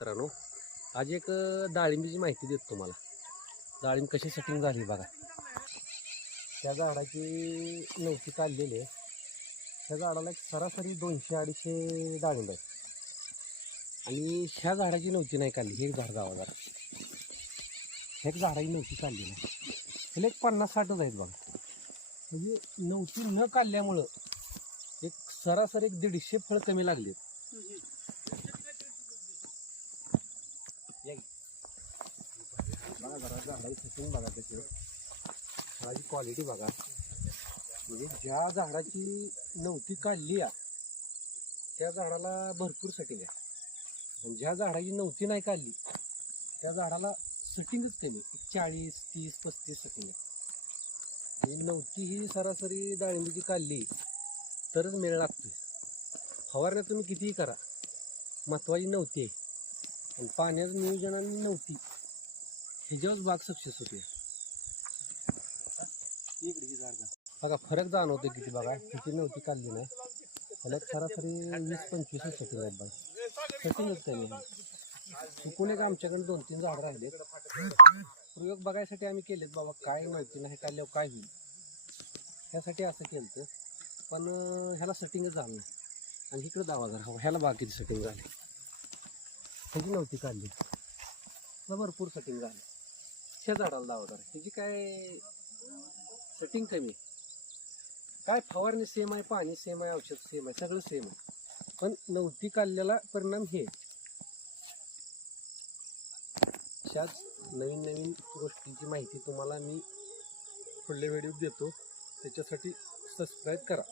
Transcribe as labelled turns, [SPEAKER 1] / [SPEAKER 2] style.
[SPEAKER 1] मित्रांनो आज एक डाळिंबीची माहिती देतो तुम्हाला. डाळिंब कशी सेटिंग झाली बघा. त्या झाडाची नवती काढलेली आहे. त्या झाडाला एक सरासरी दोनशे अडीचशे डाळिंब आहे आणि ह्या झाडाची नवती नाही काढली हे एक झाड जावा जरा. ह्या एक झाडाची नवती काढली नाही एक पन्नास साठच आहेत बघा. म्हणजे नवती न काढल्यामुळं एक सरासरी एक दीडशे फळ कमी लागली आहेत. जरा झाडाची सेटिंग बघा त्याची. झाडाची क्वालिटी बघा. म्हणजे ज्या झाडाची नव्हती काढली आहे त्या झाडाला भरपूर सटिंग आहे. आणि ज्या झाडाची नव्हती नाही काढली त्या झाडाला सटिंगच कमी चाळीस तीस पस्तीस सटिंग आहे. म्हणजे आणि ही सरासरी डाळिंबीची काढली तरच मेळ लागतोय. फवारण्या तुम्ही कितीही करा महत्वाची नव्हती. आहे आणि पाण्याचं नियोजनाने नव्हती. ह्याच्यावर बाग सक्सेस होते. बघा फरक जाणवतो किती बघा. किती नव्हती काढली नाही. त्याला सरासरी वीस पंचवीस सेटिंग आहेत बघा कमी आहे चुकून एक आमच्याकडे दोन तीन झाड राहिलेत प्रयोग बघायसाठी आम्ही केलेत बाबा काय माहिती नाही काढल्यावर काय होईल. ह्यासाठी असं केलं होतं पण ह्याला सेटिंगच झालं नाही. आणि इकडं दावा जरा हो, ह्याला बाकीची सेटिंग झाली. ह्याची नव्हती काढली. भरपूर सेटिंग झाली. ह्या झाडाला दावा ह्याची काय सेटिंग कमी आहे. काय फवारणी सेम आहे पाणी सेम आहे औषध सेम आहे सगळं सेम आहे. पण नव्हती काढलेला परिणाम हे अशाच नवीन नवीन गोष्टीची माहिती तुम्हाला मी पुढल्या व्हिडिओत देतो. त्याच्यासाठी सबस्क्राईब करा.